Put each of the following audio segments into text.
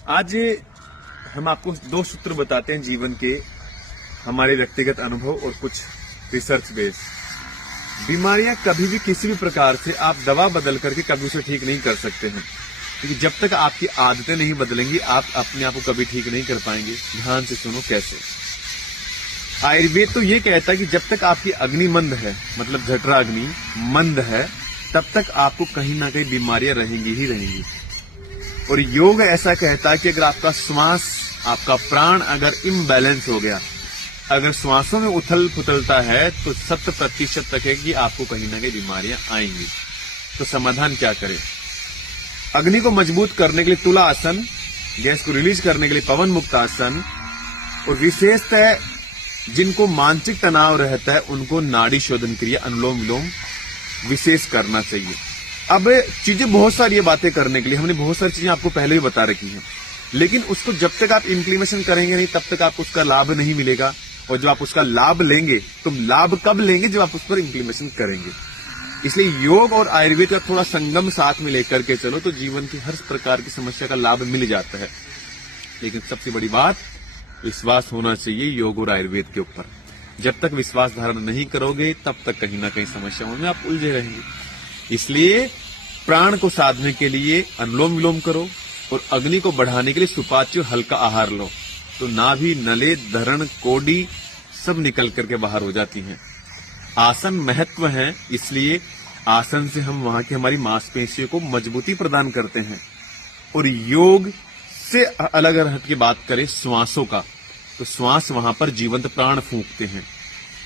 आज हम आपको दो सूत्र बताते हैं जीवन के, हमारे व्यक्तिगत अनुभव और कुछ रिसर्च बेस। बीमारियां कभी भी किसी भी प्रकार से आप दवा बदल करके कभी उसे ठीक नहीं कर सकते हैं, क्योंकि जब तक आपकी आदतें नहीं बदलेंगी आप अपने आप को कभी ठीक नहीं कर पाएंगे। ध्यान से सुनो कैसे। आयुर्वेद तो ये कहता है कि जब तक आपकी अग्नि मंद है, मतलब जठरा अग्नि मंद है, तब तक आपको कहीं ना कहीं बीमारियां रहेंगी ही रहेंगी। और योग ऐसा कहता है कि अगर आपका श्वास, आपका प्राण अगर इम्बैलेंस हो गया, अगर श्वासों में उथल पुथलता है, तो 100% तक है कि आपको कहीं ना कहीं बीमारियां आएंगी। तो समाधान क्या करें? अग्नि को मजबूत करने के लिए तुला आसन, गैस को रिलीज करने के लिए पवन मुक्त आसन, और विशेषतः जिनको मानसिक तनाव रहता है उनको नाड़ी शोधन क्रिया, अनुलोम विलोम विशेष करना चाहिए। अब चीजें बहुत सारी ये बातें करने के लिए, हमने बहुत सारी चीजें आपको पहले भी बता रखी हैं, लेकिन उसको जब तक आप इम्प्लीमेशन करेंगे नहीं तब तक आपको उसका लाभ नहीं मिलेगा। और जब आप उसका लाभ लेंगे तो लाभ कब लेंगे? जब आप उस पर इम्प्लीमेशन करेंगे। इसलिए योग और आयुर्वेद का थोड़ा संगम साथ में लेकर के चलो तो जीवन की हर प्रकार की समस्या का लाभ मिल जाता है। लेकिन सबसे बड़ी बात, विश्वास होना चाहिए योग और आयुर्वेद के ऊपर। जब तक विश्वास धारण नहीं करोगे तब तक कहीं ना कहीं समस्याओं में आप उलझे रहेंगे। इसलिए प्राण को साधने के लिए अनुलोम विलोम करो और अग्नि को बढ़ाने के लिए सुपाच्य हल्का आहार लो, तो नाभि, नले, धरण, कोडी सब निकल करके बाहर हो जाती हैं। आसन महत्व है, इसलिए आसन से हम वहां की हमारी मांसपेशियों को मजबूती प्रदान करते हैं। और योग से अलग हट के बात करें श्वासों का, तो श्वास वहां पर जीवंत प्राण फूंकते हैं।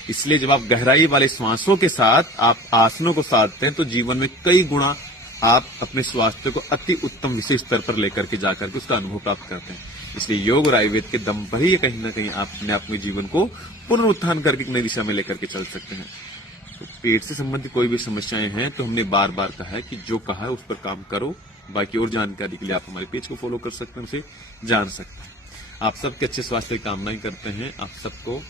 इसलिए जब आप गहराई वाले श्वासों के साथ आप आसनों को साधते हैं तो जीवन में कई गुणा आप अपने स्वास्थ्य को अति उत्तम विशेष स्तर पर लेकर के जाकर के उसका अनुभव प्राप्त करते हैं। इसलिए योग और आयुर्वेद के दम पर ही कहीं ना कहीं आप अपने अपने जीवन को पुनरुत्थान करके एक नई दिशा में लेकर के चल सकते हैं। तो पेट से संबंधित कोई भी समस्याएं हैं तो हमने बार बार कहा है कि जो कहा है उस पर काम करो। बाकी और जानकारी के लिए आप हमारे पेज को फॉलो कर सकते हैं, उसे जान सकते हैं। आप सबके अच्छे स्वास्थ्य की कामनाएं करते हैं। आप सबको